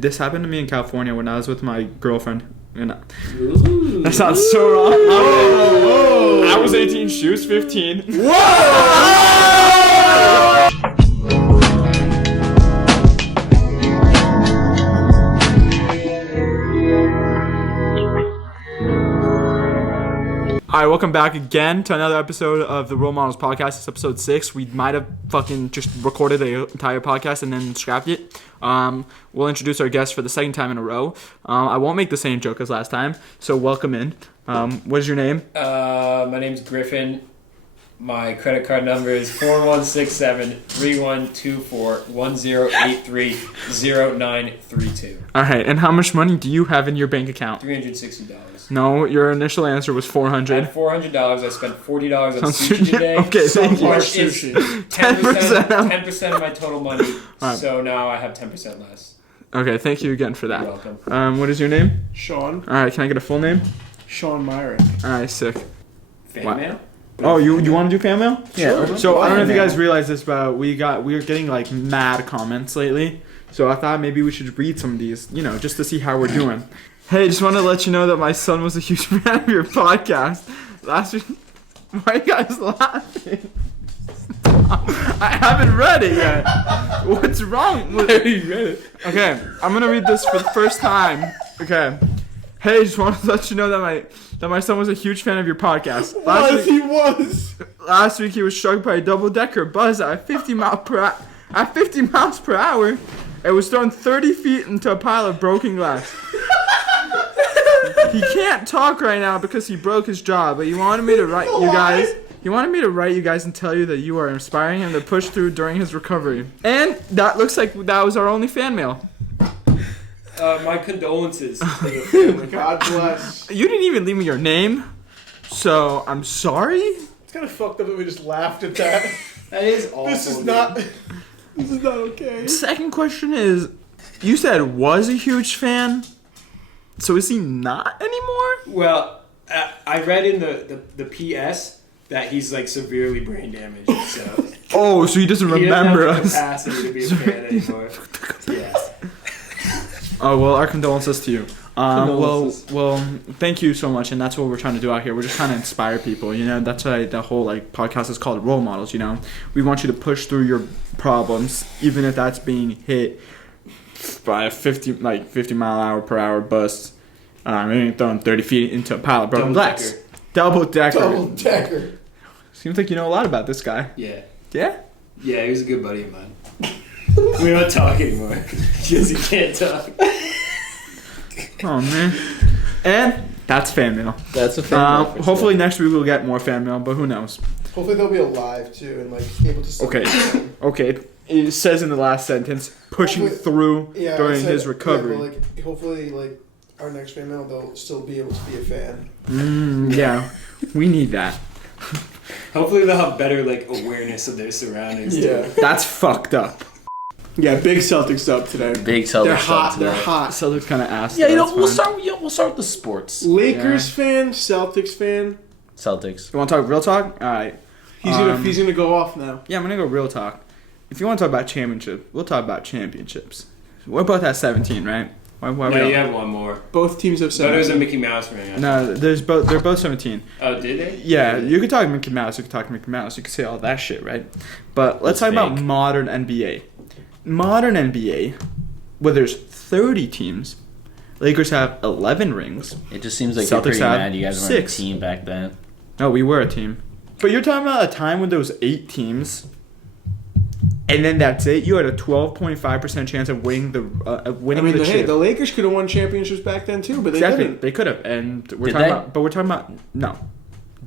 This happened to me in California when I was with my girlfriend. And that sounds so wrong. Whoa. I was 18, she was 15. Whoa! Alright, welcome back again to another episode of the Role Models Podcast. It's episode 6. We might have fucking just recorded the entire podcast and then scrapped it. We'll introduce our guest for the second time in a row. I won't make the same joke as last time, so welcome in. What is your name? My name's Griffin. My credit card number is 4167-3124-1083-0932. Alright, and how much money do you have in your bank account? $360. No, your initial answer was $400. I had $400. I spent $40 on sushi today. Okay, thank you. Which is 10% of my total money. Right. So now I have 10% less. Okay, thank you again for that. You're welcome. What is your name? Sean. Alright, can I get a full name? Sean Myrick. Alright, sick. Fan mail? Oh, you want to do fan mail? Yeah. Sure. So I don't know if you guys realize this, but we were getting like mad comments lately. So I thought maybe we should read some of these, just to see how we're doing. Hey, just want to let you know that my son was a huge fan of your podcast. Last week, why are you guys laughing? I haven't read it yet. What's wrong? I already read it. Okay, I'm gonna read this for the first time. Okay. Hey, just want to let you know that my son was a huge fan of your podcast. Last week he was struck by a double-decker bus at 50 miles per hour. It was thrown 30 feet into a pile of broken glass. He can't talk right now because he broke his jaw, but he wanted me to write you guys. He wanted me to write you guys and tell you that you are inspiring him to push through during his recovery. And that looks like that was our only fan mail. My condolences to the family. God bless. You didn't even leave me your name, so I'm sorry. It's kind of fucked up that we just laughed at that. That is awful. This is not okay. Second question is, you said was a huge fan, so is he not anymore? Well, I read in the PS that he's like severely brain damaged, so... Oh, so he doesn't remember us. He doesn't have the capacity to be a fan anymore. Yes. Oh, well, our condolences to you. Well, thank you so much, and that's what we're trying to do out here. We're just trying to inspire people, That's why the whole, podcast is called Role Models, We want you to push through your problems, even if that's being hit by a 50 mile per hour bus, maybe thrown 30 feet into a pile of broken glass. Double decker. Seems like you know a lot about this guy. Yeah. Yeah? Yeah, he was a good buddy of mine. We don't talk anymore because he can't talk. Oh, man. And that's fan mail. That's a fan mail. Hopefully next week we'll get more fan mail, but who knows? Hopefully they'll be alive too and able to. Okay. It says in the last sentence, pushing through during his recovery. Yeah, but hopefully our next fan mail they'll still be able to be a fan. Yeah, we need that. Hopefully they'll have better awareness of their surroundings. Yeah, that's fucked up. Yeah, big Celtics up today. Big Celtics. They're hot. Today. They're hot. Celtics kind of ass. Yeah, we'll start with the sports. Lakers fan, Celtics fan. Celtics. You want to talk real talk? All right. He's gonna go off now. Yeah, I'm gonna go real talk. If you want to talk about championship, we'll talk about championships. We're both at 17, right? Why no, you have one more. Both teams have 17. But it was a Mickey Mouse ring. No, they're both 17. Oh, did they? Yeah, you could talk Mickey Mouse. You could say all that shit, right? But let's talk about modern NBA. Modern NBA, where there's 30 teams, Lakers have 11 rings. It just seems like Celtics you're pretty have mad you guys weren't a team back then. No, we were a team. But you're talking about a time when there was 8 teams, and then that's it. You had a 12.5% chance of winning the chip. The Lakers could have won championships back then too, but they didn't. They could have, and we're Did talking they? about. But we're talking about no.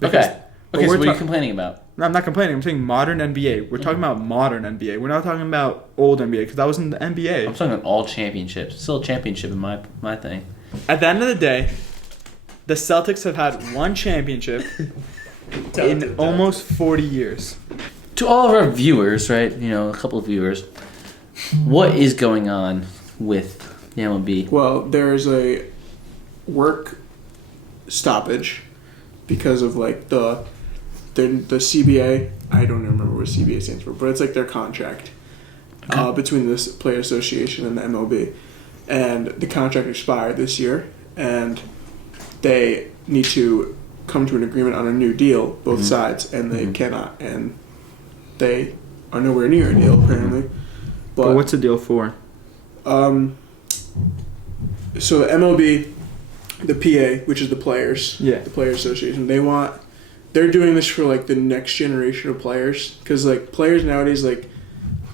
Okay, so what are you complaining about? No, I'm not complaining. I'm saying modern NBA. We're talking about modern NBA. We're not talking about old NBA because that was in the NBA. I'm talking about all championships. Still a championship in my thing. At the end of the day, the Celtics have had one championship in almost 40 years. To all of our viewers, right? A couple of viewers. What is going on with the MLB? Well, there's a work stoppage because of the CBA. I don't remember what CBA stands for, but it's their contract between the Player Association and the MLB. and the contract expired this year, and they need to come to an agreement on a new deal, both sides, and they cannot, and they are nowhere near a deal apparently. But what's the deal for? So the MLB, the PA, which is the players, Yeah. the Players Association, they're doing this for like the next generation of players, because like players nowadays, like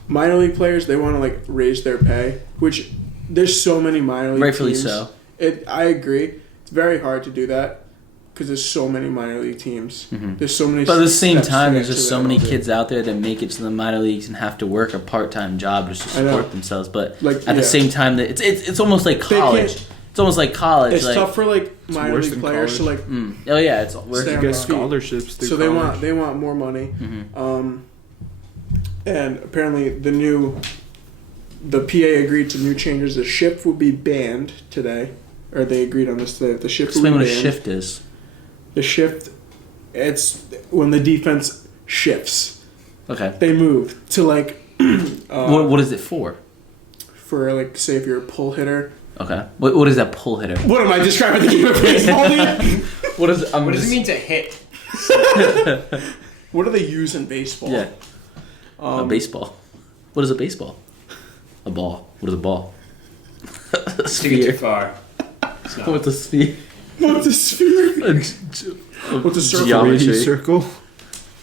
minor league players, they want to like raise their pay, which there's so many minor league Rightfully teams. so. I agree. It's very hard to do that because there's so many minor league teams. There's so many. But at the same steps to time, get there's to just the so many MLB. kids out there that make it to the minor leagues and have to work a part-time job just to I know. support themselves. But Like, at the yeah. same time, that it's almost like They college. can't- It's almost like college. It's like, tough for like minor worse league than players to college. like. Oh yeah, it's worse. Stay You on get their feet. scholarships through So college. they want more money. Mm-hmm. And apparently the PA agreed to new changes. The shift will be banned today, or they agreed on this today. The shift Explain will what be a banned. shift is. The shift, it's when the defense shifts. Okay. They move to like What is it for? for like say if you're a pull hitter. Okay. What is that pull hitter? What am I describing the game of baseball? Dude? What is? What does it mean to hit? What do they use in baseball? Yeah. A baseball. What is a baseball? A ball. What is a ball? A To get too sphere. far. It's not. What's a sphere? What's a sphere? What's a circle? Geometry. 3D circle.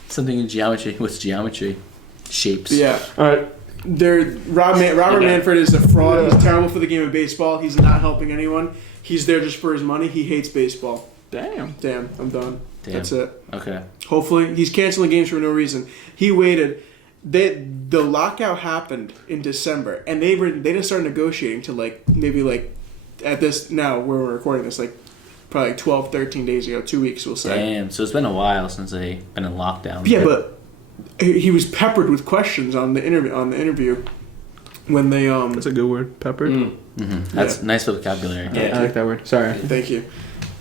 Something in geometry. What's geometry? Shapes. Yeah. All right. Robert Okay. Manfred is a fraud. He's terrible for the game of baseball. He's not helping anyone. He's there just for his money. He hates baseball. Damn. Damn, I'm done. Damn. That's it. Okay. Hopefully, he's canceling games for no reason. He waited. The lockout happened in December, and they didn't start negotiating till like maybe like at this now where we're recording this like probably like 12, 13 days ago, 2 weeks we'll say. Damn. So it's been a while since they've been in lockdown. Yeah, but he was peppered with questions on the interview when they That's a good word. Peppered. That's nice vocabulary. Yeah. I like that word. Sorry. Thank you.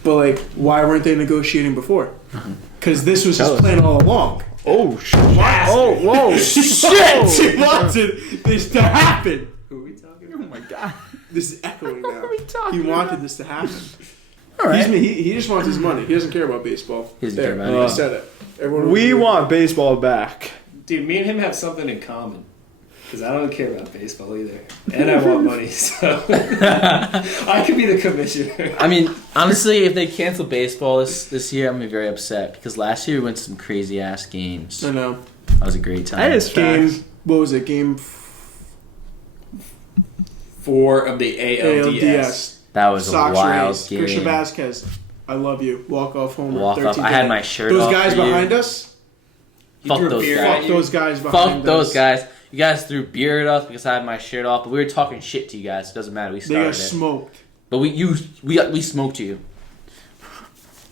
But like, why weren't they negotiating before? Because this was Tell his us. plan all along. Oh shit. Oh whoa. Shit! He wanted this to happen. Who are we talking Oh about? my god. This is echoing What now. are we talking He wanted about? this to happen. All right. He just wants his money. He doesn't care about baseball. He doesn't There, care about I it. said it. Everyone We agree. want baseball back. Dude, me and him have something in common. Because I don't care about baseball either. And I want money, so. I could be the commissioner. I mean, honestly, if they cancel baseball this year, I'm gonna be very upset because last year we went to some crazy ass games. I know. That was a great time. That is Game. facts. What was it? Game 4 of the ALDS. ALDS. That was Sox a wild Rays. game. Christian Vasquez. I love you. Walk off homer. Walk off. 13th I had inning. my shirt Those off guys for you. behind us. He Fuck threw a those beer guys. at Fuck you. those guys behind Fuck us. those guys. You guys threw beer at us because I had my shirt off, but we were talking shit to you guys. It doesn't matter. We They started got it. smoked. But we smoked you.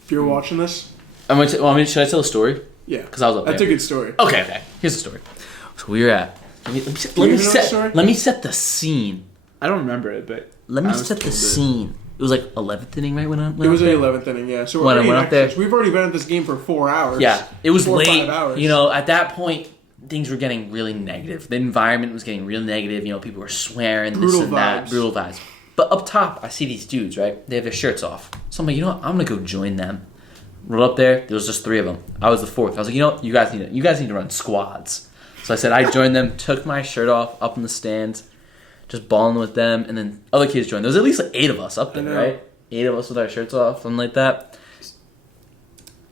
If you're watching this, Should I tell a story? yeah. Because I was up That's there. a good story. Okay. Here's the story. So we were at. Let me you even know the story? let me set the scene. I don't remember it, but Let me I was set the told it. scene. It was like 11th inning, right? When It was the 11th inning, yeah. So we're When I already went in up there- extras. We've already been at this game for 4 hours. Yeah, it was 4 or late. 5 hours. You know, at that point, things were getting really negative. The environment was getting real negative. You know, people were swearing, Brutal this and that, vibes. brutal vibes. But up top, I see these dudes, right? They have their shirts off. So I'm like, you know what? I'm gonna go join them. Rolled up there. There was just 3 of them. I was the 4th. I was like, you know what? You guys need to run squads. So I said I joined them. Took my shirt off up in the stands, just balling with them, and then other kids joined. There was at least like 8 of us up there, I know. right? 8 of us with our shirts off, something like that.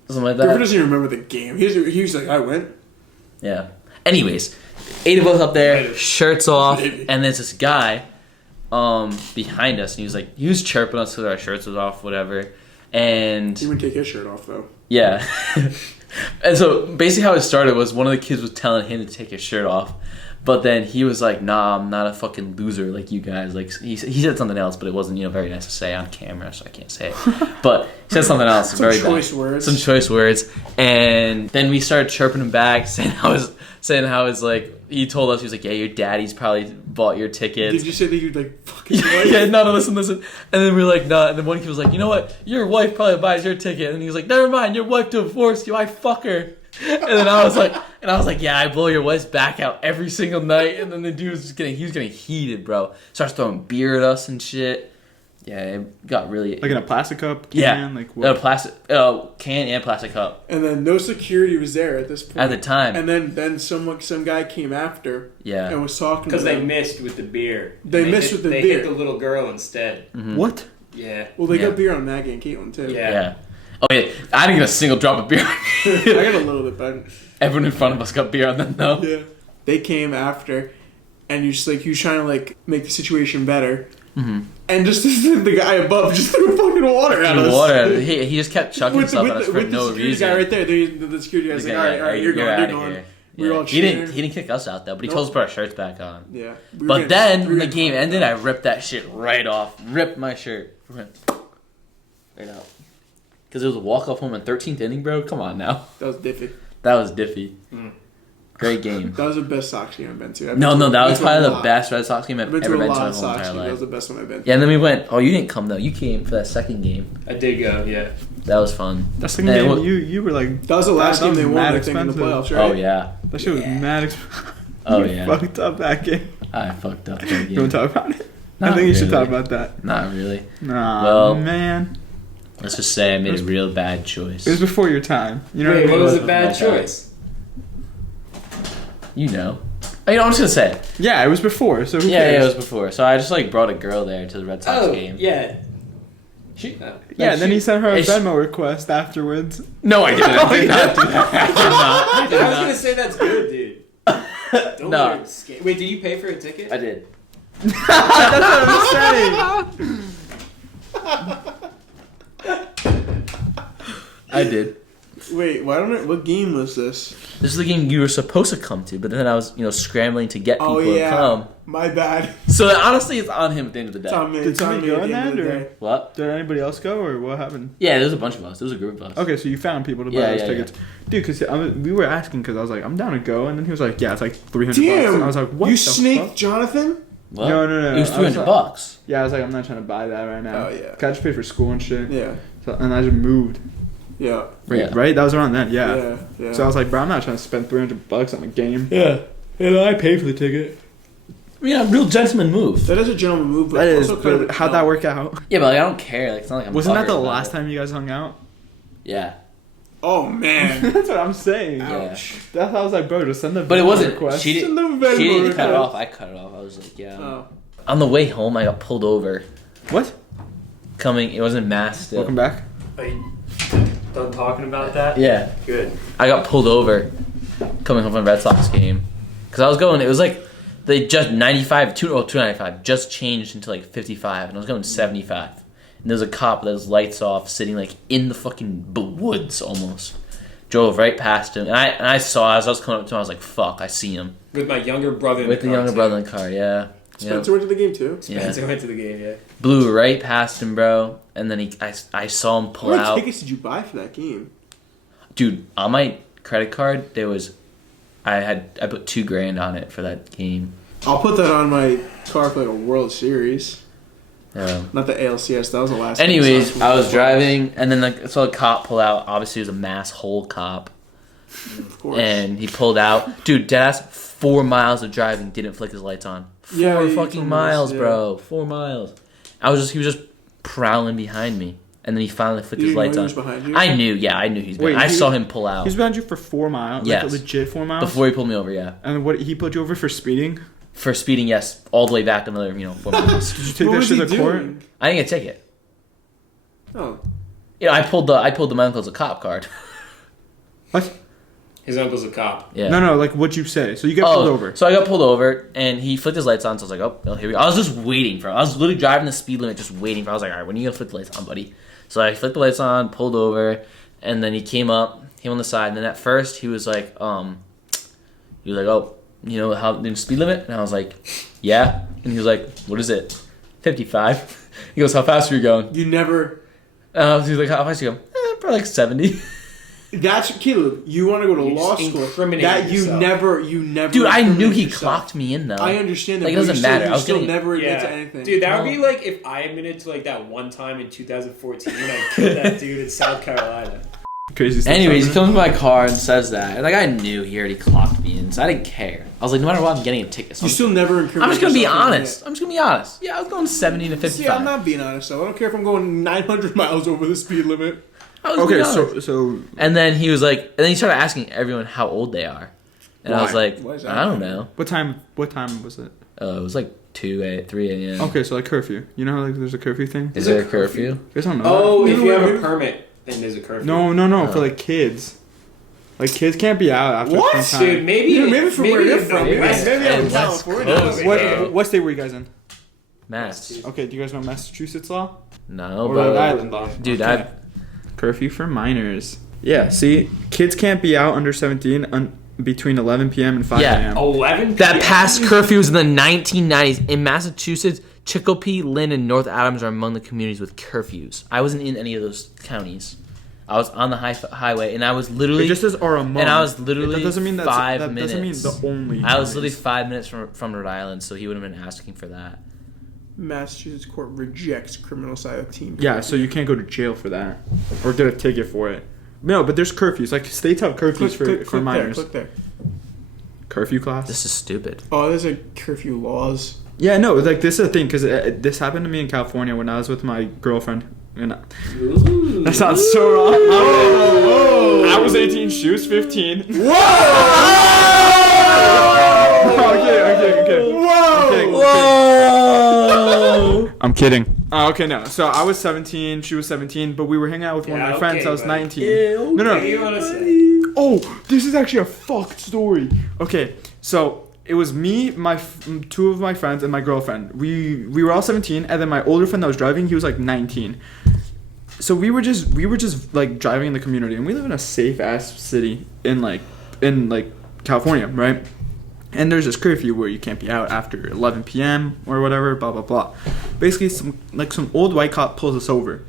Something like Griffin that. doesn't even remember the game. He was like, I went. Yeah. Anyways, 8 of us up there, Maybe. shirts off, Maybe. and there's this guy behind us, and he was chirping us with our shirts was off, whatever. And He wouldn't take his shirt off, though. yeah. And so basically how it started was one of the kids was telling him to take his shirt off. But then he was like, nah, I'm not a fucking loser like you guys. Like he said something else, but it wasn't, very nice to say on camera, so I can't say it. But he said something else, Some very choice bad. words. Some choice words. And then we started chirping him back, saying how it's like he told us, he was like, yeah, your daddy's probably bought your tickets. Did you say that you'd like fucking Yeah, no, listen. And then we were like, no. And then one kid was like, you know what? Your wife probably buys your ticket. And he was like, never mind, your wife divorced you. I fuck her. And then I was like, yeah, I blow your wife's back out every single night. And then the dude was he was getting heated, bro. Starts throwing beer at us and shit. Yeah, it got really Like in a plastic cup can? yeah, Like a what? plastic can and plastic cup And then no security was there at this point. at the time. And then some guy came after Yeah. and was talking to Because they them. missed with the beer. They missed hit, with the they beer. hit the little girl instead. Mhm. What? Yeah. Well, they Yeah. got beer on Maggie and Caitlin too. Yeah. Yeah. Oh yeah, I didn't get a single drop of beer. I got a little bit, but Everyone in front of us got beer on them though. yeah, they came after, and you just like you trying to like make the situation better, Mm-hmm. and just the guy above just threw fucking water at us. Water. He just kept chucking with stuff at us for the no security reason. guy right there. The security guy's like, all right, you're outta going. here. We were Yeah. all He didn't. cheering. He didn't kick us out though, but he Nope. told us to put our shirts back on. Yeah. But then when the game ended, I ripped that shit right off. Ripped my shirt right out. Because it was a walk off home in 13th inning, bro. Come on now. That was Diffie. That was Diffie. Mm. Great game. That was the best Sox game I've been to. No, that was I've been to probably a the lot. best Red Sox game I've I've been ever to a been to lot my of whole Sox entire games. That was life. the best one I've been to. Yeah, and then we went. Oh, you didn't come though. You came for that second game. I did go, yeah. That was fun. That's the Yeah, game well- you were like. That was the last That game was they won, mad I think, in the expensive. playoffs, right? Oh yeah. That shit was Yeah. mad. Oh You yeah. fucked up that game. I fucked up that You game. want to talk about it? I Not think you should really. talk about that. Not really. Nah, Well- man. Let's just say I made a real bad choice. It was before your time. You know Wait, what I what mean? was a bad Bad choice? You know. Oh, you know, I'm just gonna say it. Yeah, it was before. So who Yeah, cares? it was before. So I just like brought a girl there to the Red Sox Oh, game. yeah. She, Yeah, then he sent her a Hey, she- Venmo request afterwards. No, I didn't. I did not do that. I did not. I I did was gonna not. say that's good, dude. Don't No. let her escape. Wait, did you pay for a ticket? I did. That's what I'm saying. I did. Wait, why don't I, what game was this? This is the game you were supposed to come to, but then I was, scrambling to get people Oh, yeah. to come. My bad. So honestly, it's on him at the end of the day. It's on me. Did It's on somebody me go at in the end of that, the or- day. What? Did anybody else go, or what happened? Yeah, there was a bunch of us. There was a group of us. Okay, so you found people to buy Yeah, those yeah, tickets, dude. Because we were asking because I was like, I'm down to go, and then he was like, Yeah, it's like $300. And Damn! I was like, What? You the snaked fuck? Jonathan? What? No. It was I was $300. like- Yeah, I was like, I'm not trying to buy that right now. Oh, yeah. 'Cause I just paid for school and shit. Yeah. So, and I just moved. Yeah. Right, Yeah. right. That was around then. Yeah. Yeah. Yeah. So I was like, bro, I'm not trying to spend $300 on a game. Yeah. And I paid for the ticket. I mean, a real gentleman move. that is a gentleman move, but That is. also kind of But a how'd that work out? Yeah, but like, I don't care. Like, it's not like I'm Wasn't that butthurt the about last it. time you guys hung out? Yeah. Oh, man. That's what I'm saying. Yeah. Ouch. That's how I was like, bro, just send the But it Venmo wasn't. request. She Send didn't. the Venmo She didn't cut it request. off. I cut it off. I was like, yeah. Oh. On the way home, I got pulled over. What? Coming, it was in Mass still. Welcome back. Are you done talking about that? Yeah. Good. I got pulled over coming home from the Red Sox game. Because I was going, it was like, they just 295 just changed into like 55, and I was going 75. And there was a cop with his lights off, sitting like in the fucking woods almost. Drove right past him, and I saw as I was coming up to him, I was like, fuck, I see him. With my younger brother in With the car, younger too. brother in the car, yeah. Spencer went to the game, too. Spencer went to the game, yeah. Blew right past him, bro. And then I saw him How pull many out. tickets did you buy for that game? Dude, on my credit card, there was, I put $2,000 on it for that game. I'll put that on my car for like a World Series. Um, Not the ALCS. That was the last game anyways, Sox I won. was driving, and then I saw a cop pull out. Obviously, it was a mass hole cop. Of course. And he pulled out. Dude, deadass, 4 miles of driving, didn't flick his lights on. Yeah, Four you fucking told me miles, this, yeah. bro. 4 miles. He was just prowling behind me. And then he finally flicked You his didn't lights know on. he was behind you? I knew, yeah, I knew he's Wait, I he- saw him pull out. He's behind you for 4 miles. Yes. Like a legit 4 miles. Before he pulled me over, yeah. And what he put you over for speeding? For speeding, yes. All the way back another, 4 miles. Did you take What that was shit he to court? doing? I didn't get a ticket. Oh. I pulled the my uncle's a cop card. What? His uncle's a cop. Yeah. No, like what'd you say? So you get pulled over. So I got pulled over, and he flicked his lights on. So I was like, "Oh, well, here we go." I was just waiting for him. I was literally driving the speed limit, just waiting for him. I was like, "All right, when are you gonna flick the lights on, buddy?" So I flicked the lights on, pulled over, and then he came up, came on the side, and then at first he was like, "Oh, how the speed limit?" And I was like, "Yeah," and he was like, "What is it?" 55. He goes, "How fast are you going?" You never. He's like, "How fast are you going?" Probably like 70. That's Caleb. You want to go to You law just school. incriminated That you yourself. never. Dude, I knew he incriminated yourself. clocked me in though. I understand that. Like, it but doesn't you still- matter. I You was still getting- never admit to Yeah. anything. Dude, that would No. be like if I admitted to like that one time in 2014 when I killed that dude in South Carolina. Crazy stuff. Anyways, he happening. comes to my car and says that. And like I knew he already clocked me in, so I didn't care. I was like, no matter what, I'm getting a ticket. So You still never incriminate I'm just gonna be yourself in honest. I'm just gonna be honest. Yeah, I was going 70 to it. 55. See, I'm not being honest though. I don't care if I'm going 900 miles over the speed limit. I was Okay, being honest. so And then he was like, and then he started asking everyone how old they are, and I was Why? like, Why is that? I don't know. what time was it? It was like 3 a.m. Okay, so like curfew. You know how like there's a curfew thing? Is there a curfew? You guys don't know. Oh, if No, you have I a mean- permit, then there's a curfew. No, Oh. for like kids. Like kids can't be out after What? some time. Dude, maybe Yeah, maybe from where you're in from. the West Maybe I'm in Coast. California. Coast. What state were you guys in? Mass. Okay, do you guys know Massachusetts law? No, Or Rhode but Island law? dude, Okay. Curfew for minors. Yeah, see, kids can't be out under 17 between 11 p.m. and 5 Yeah. a.m. 11. that PM? passed curfews in the 1990s in Massachusetts. Chicopee, Lynn, and North Adams are among the communities with curfews. I wasn't in any of those counties. I was on the highway, and I was literally It just says are among. and I was literally That doesn't mean that's, 5 that minutes. doesn't mean the only. I was times. literally 5 minutes from Rhode Island, so he would have been asking for that. Massachusetts court rejects criminal side of teen. Yeah, so you can't go to jail for that, or get a ticket for it. No, but there's curfews. Like states have curfews for minors. Click there. Curfew class. This is stupid. Oh, there's a curfew laws. Yeah, no, like this is the thing because this happened to me in California when I was with my girlfriend. And Ooh. that sounds so wrong. I was 18. She was 15. Whoa! Okay. Whoa! Whoa! I'm kidding. Oh, okay, no. So I was 17, she was 17, but we were hanging out with one of Yeah, my friends. okay, I was buddy. 19. No, What do you want to say? Oh, this is actually a fucked story. Okay, so it was me, two of my friends, and my girlfriend. We were all 17, and then my older friend that was driving, he was like 19. So we were just like driving in the community, and we live in a safe ass city in California, right? And there's this curfew where you can't be out after 11 p.m. or whatever, blah blah blah. Basically, some old white cop pulls us over.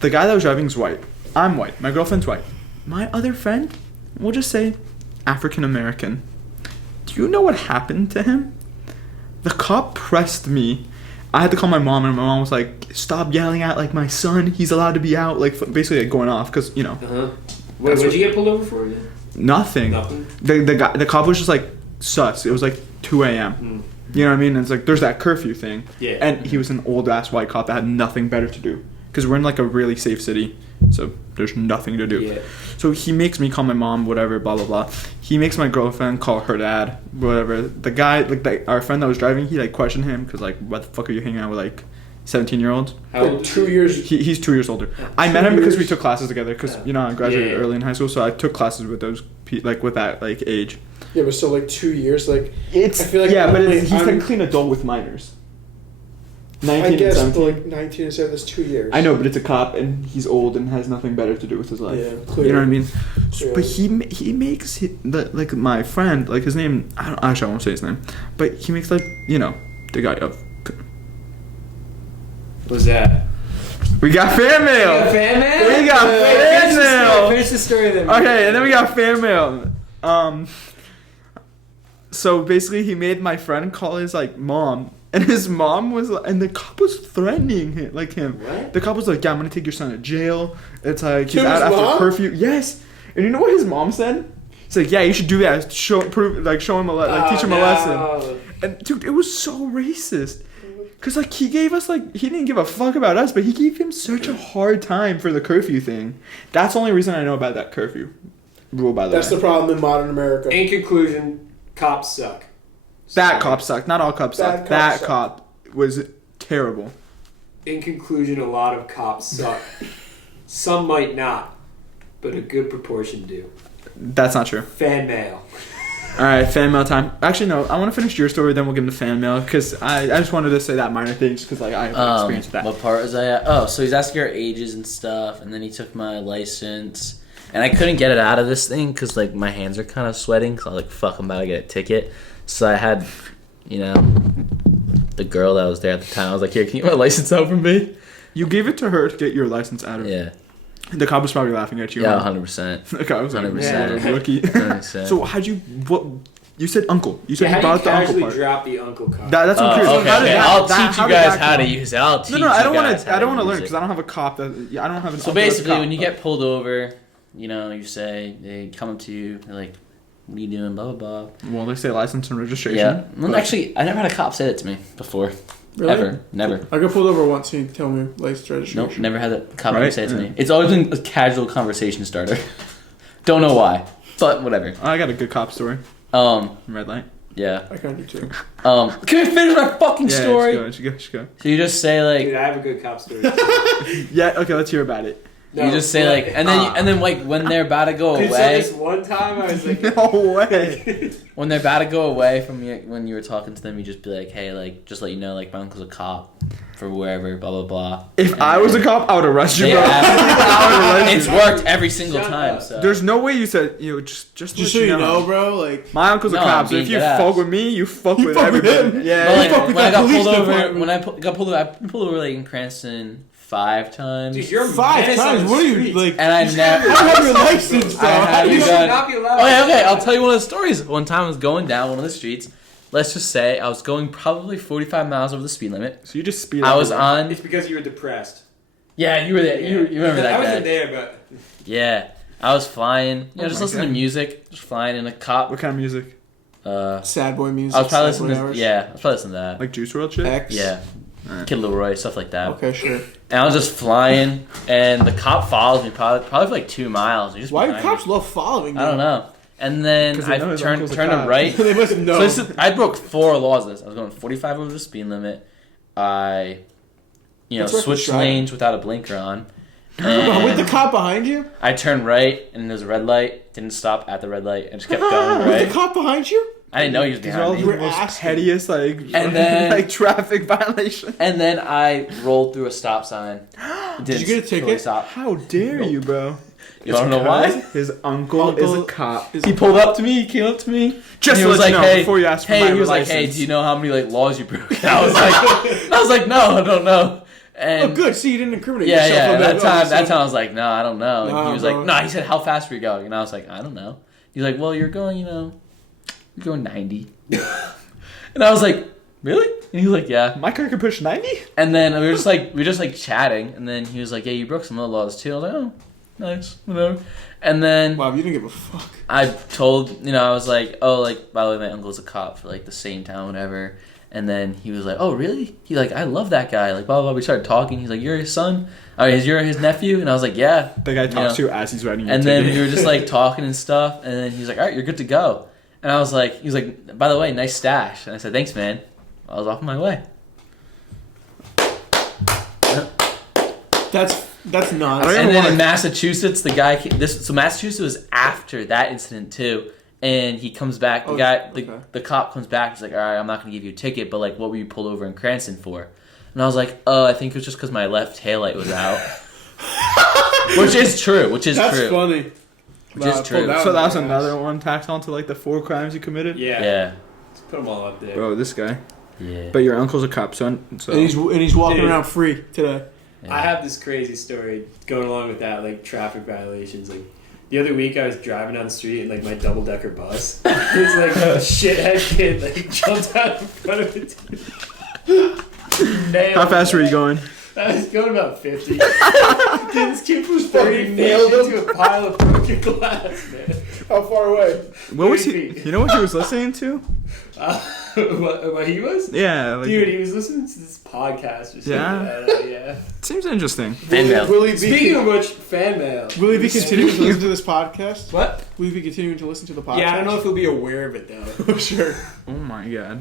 The guy that was driving is white. I'm white. My girlfriend's white. My other friend, we'll just say African American. Do you know what happened to him? The cop pressed me. I had to call my mom, and my mom was like, "Stop yelling at like my son. He's allowed to be out." Like basically like, going off because Uh-huh. What That's did what- you get pulled over for again? nothing. Nothing. The cop was just like sus. It was like 2 a.m. You know what I mean? And it's like there's that curfew thing. Yeah. And he was an old ass white cop that had nothing better to do because we're in like a really safe city, so there's nothing to do. Yeah. So he makes me call my mom, whatever, blah blah blah. He makes my girlfriend call her dad, whatever. The guy, our friend that was driving, he like questioned him because like, what the fuck are you hanging out with like 17-year-olds? How old is 2 he? years. He's 2 years older. I 2 met him because we years? took classes together because Yeah. I graduated Yeah. early in high school, so I took classes with those with that like age. Yeah, but still like 2 years. Like It's I feel like yeah, but I'm- he's I'm- technically an adult with minors. 19 I guess and 17. like 19 and 7 that's 2 years. I know, but it's a cop and he's old and has nothing better to do with his life. Yeah, You clearly. know what I mean? Clearly. But he makes like my friend, like his name. I won't say his name, but he makes like the guy of. What's that? We got fan mail. fan mail? We got fan mail. Finish the story then. Okay, and then we got fan mail. So basically, he made my friend call his like mom, and his mom was, and the cop was threatening him, What? The cop was like, "Yeah, I'm gonna take your son to jail." It's like he's To out his after mom? curfew. Yes, and you know what his mom said? He's like, "Yeah, you should do that. Show him teach him a lesson." And dude, it was so racist. Cause like he gave us he didn't give a fuck about us, but he gave him such a hard time for the curfew thing. That's the only reason I know about that curfew rule, by the That's way. the problem in modern America. In conclusion, cops suck. That Sorry. cop sucked. Not all cops That sucked. cop That sucked. cop was terrible. In conclusion, a lot of cops suck. Some might not, but a good proportion do. That's not true. Fan mail. All right, fan mail time. Actually, no. I want to finish your story, then we'll get into fan mail because I just wanted to say that minor thing just because I have experience with that. What part was I at? Oh, so he's asking our ages and stuff, and then he took my license, and I couldn't get it out of this thing because like my hands are kind of sweating. So I was like, "Fuck, I'm about to get a ticket." So I had, the girl that was there at the time. I was like, "Here, can you get my license out from me?" You gave it to her to get your license out of. Yeah, The cop was probably laughing at you. yeah, huh? 100%. The cop was like, 100%. "What a rookie." 100%. So how'd you? What? You said uncle. You said Yeah, you how brought do you the uncle casually part. drop the uncle card? That's what I'm curious. Okay, How did okay. that- I'll that- teach how you did guys that how to come? use it. I'll teach No, I don't you want guys to. how I don't want to use learn it. because I don't have a cop. I don't have an. So uncle that's a basically, cop. when you get pulled over, you say, they come up to you, they're like, what are you doing, blah, blah, blah. Well, they say license and registration. Yeah. Well, actually, I never had a cop say that to me before. Really? Ever. Never. I got pulled over once and he told me license registration. Nope, never had a cop Right? ever say it to me. It's always been a casual conversation starter. Don't know why, but whatever. I got a good cop story. Red light. Yeah. I kind of do too. Can we finish my fucking Yeah, story? Just go. So you just say like, Dude, I have a good cop story. Yeah, okay, let's hear about it. you just say like, and then like when they're about to go Dude, so away, this one time I was like, No way. when they're about to go away from you, when you were talking to them, you just be like, hey, like, just let you know, like, my uncle's a cop for wherever, blah, blah, blah. If And I was a then cop, I would arrest you, they bro. ask- I would arrest It's you. worked every single Shut time, up. so. There's no way you said, just Just let so you know, bro, like, My uncle's a No, cop, I'm so if being you dead fuck ass. with me, you fuck You with fuck with everybody. him. Yeah. But, like, fuck with when I that got police pulled over, department. when I got pulled over, I pulled over, like, in Cranston 5 times. dude, you're 5 menace on times. the What are you, streets. like, and I never... I don't have your license, bro. I haven't You got- should not be allowed. Okay, I'll tell you one of the stories. One time I was going down one of the streets. Let's just say I was going probably 45 miles over the speed limit. So you just speed I up was a lot. on... It's because you were depressed. Yeah, you were there. You remember that I guy. wasn't there, but Yeah, I was flying. Oh Just my listening to God. music. Just flying in a cop. What kind of music? sad boy music. I was probably sad boy listening to hours. I was probably listening to that. Like Juice WRLD shit? X. Yeah, Alright. Kid Leroy, stuff like that. Okay, sure. And I was just flying, and the cop follows me probably for like 2 miles. He just Why do behind me. cops love following you? I don't know. And then 'Cause they I know his turned uncle's a a cop. right. They must know. So this is, I broke 4 laws of this. I was going 45 over the speed limit. I, That's reckless switched driving. lanes without a blinker on. With And the cop behind you? I turned right, and there's a red light. Didn't stop at the red light, and just kept going With right. the cop behind you? I didn't know he was These are all behind the me. were most asking. pettiest, like, And then- like traffic violations. And then I rolled through a stop sign. Did you get a ticket? Stop. How dare you, bro? You wanna know why? His uncle is a cop. He pulled up to me. He came up to me. Just and he to was let you like, know, "Hey, before you ask for hey." my He was like, "Hey, license. do you know how many like laws you broke?" And I was like, "No, I don't know." And Oh, good. See, you didn't incriminate yeah, yourself. yeah. on That time, so- I was like, "No, I don't know." And Nah, he was bro. like, "No." He said, "How fast were you going?" And I was like, "I don't know." He's like, "Well, you're going, you're going 90." And I was like, "Really?" And he was like, "Yeah." My car can push 90? And then we were just like chatting, and then he was like, "Yeah, you broke some other laws too." I was like, "Oh, nice, whatever." And then Wow, you didn't give a fuck. I told, I was like, "Oh, like, by the way, my uncle's a cop for like the same town, whatever." And then he was like, "Oh, really?" He like, "I love that guy." Like, blah blah blah. We started talking. He's like, "You're his son? I mean, you're his nephew?" And I was like, "Yeah." The guy talks You to you as he's writing your And then ticket. we were just like talking and stuff. And then he was like, "All right, you're good to go." And I was like, he was like, "By the way, nice stash." And I said, "Thanks, man." I was off my way. That's I not. don't And even then wanna- in Massachusetts, the guy so Massachusetts was after that incident too, and he comes back. The Oh, guy, okay. the cop comes back. He's like, "All right, I'm not gonna give you a ticket, but like, what were you pulled over in Cranston for?" And I was like, "Oh, I think it was just because my left taillight was out," which is true. That's true. funny. Which is Wow, true. pulled So that was my ass. another one tacked onto like the 4 crimes you committed? yeah, Yeah, Let's put them all up there. Bro, this guy. yeah. But your uncle's a cop, son. So And he's walking Dude. around free today. I have this crazy story going along with that, like traffic violations. Like the other week, I was driving down the street and like my double decker bus. This like a shithead kid like jumped out in front of it. Nailed how fast it. were you going? I was going about 50. Dude, this kid was 30 feet into a pile of broken glass, man. How far away? What was 30 he? feet. You know what he was listening to? What he was? Yeah, like, Dude, he was listening to this podcast or something. Yeah? Yeah. seems interesting. Fan mail. Will he be? Speaking of which, fan mail. Will he be continuing to listen to this podcast? What? Will he be continuing to listen to the podcast? Yeah, I don't know if he'll be aware of it though. know. Sure. Oh my god.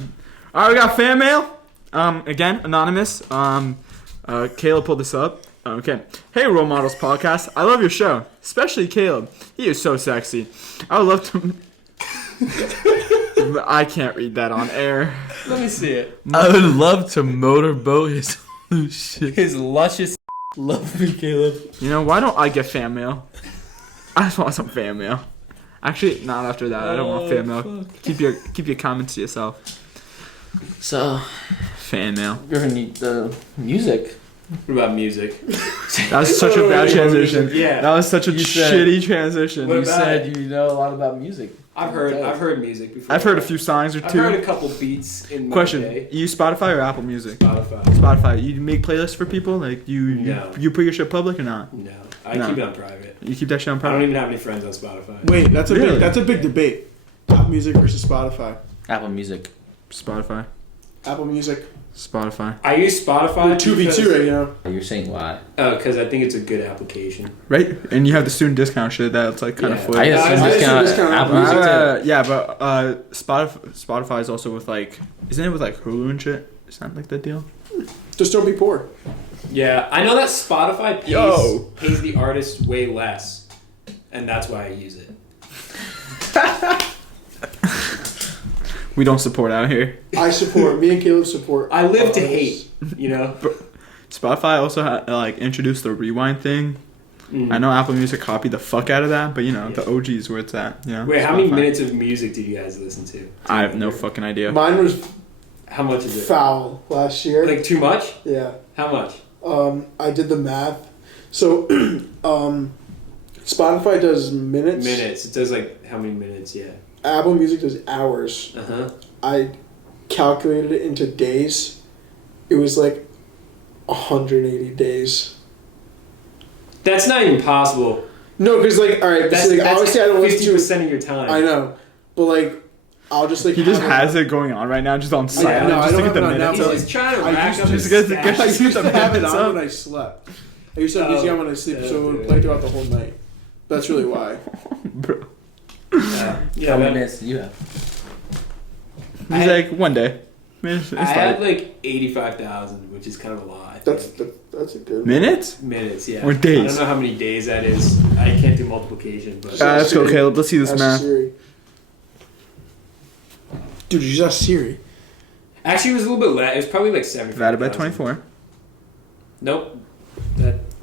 Alright, we got fan mail. Again, anonymous. Caleb pulled this up. Okay. Hey, Role Models Podcast. I love your show. Especially Caleb. He is so sexy. I would love to... I can't read that on air. Let me see it. I would love to motorboat his shit. His luscious love me, Caleb. You know, why don't I get fan mail? I just want some fan mail. Actually, not after that. I don't want fan mail. Keep your comments to yourself. So, Fan mail. you're gonna need the music. What about music? That was such a bad transition. Yeah. That was such a You said- shitty transition. What You about said you know a lot about music. I've heard music before. I've heard a few songs or I've two. heard a couple beats in my Question: day. You use Spotify or Apple Music? Spotify. Spotify. You make playlists for people? Like No. you put your shit public or not? No. I No. keep it on private. You keep that shit on I don't private? even have any friends on Spotify. Wait, that's a Really? big debate. Apple Music versus Spotify. Apple Music. Spotify. Apple Music. Spotify. I use Spotify. We're 2v2 right now. You're saying why? Oh, because I think it's a good application. Right? And you have the student discount shit that's like kind of Yeah. flipped. I get I some was discount discount Apple on Music too. Yeah, but Spotify is also with like, isn't it with like Hulu and shit? Is that like the deal? Just don't be poor. Yeah, I know that Spotify Yo. pays the artist way less, and that's why I use it. We don't support out here. I support. Me and Caleb support. I live to artists. hate, you know? Spotify also like introduced the rewind thing. Mm. I know Apple Music copied the fuck out of that, but you know Yeah. the OG's where it's at. You know. Wait, how many Spotify. minutes of music did you guys listen to? I have no fucking idea. Mine was How much is it? foul last year. Like too much? Yeah. How much? I did the math. So, Spotify does minutes. Minutes. It does like how many minutes? Yeah. Apple Music does hours. Uh-huh. I calculated it into days. It was like 180 days. That's not even possible. No, because like, all right, That's, so, like, that's obviously I don't listen to. 50% of your time. I know, but like, I'll just like. He just have it- has it going on right now, just on silent, no, I just don't to get the have it on minutes now, up. He's just trying to I rack used up to his just get- stats. I used to have it minutes on up. when I slept. I used to have music on when I sleep, so it would play throughout the whole night. That's really why. Bro. Yeah, How many man. minutes do you have? He's like one day. Man, it's I had like like 85,000, which is kind of a lot. I That's think. that's a good. minutes. Minutes, yeah. Or days. I don't know how many days that is. I can't do multiplication, but Let's go, Caleb. Let's see this Ask math. Siri. Dude, you just asked Siri. actually, it was a little bit less. It was probably like 75. Divided by 24. Nope.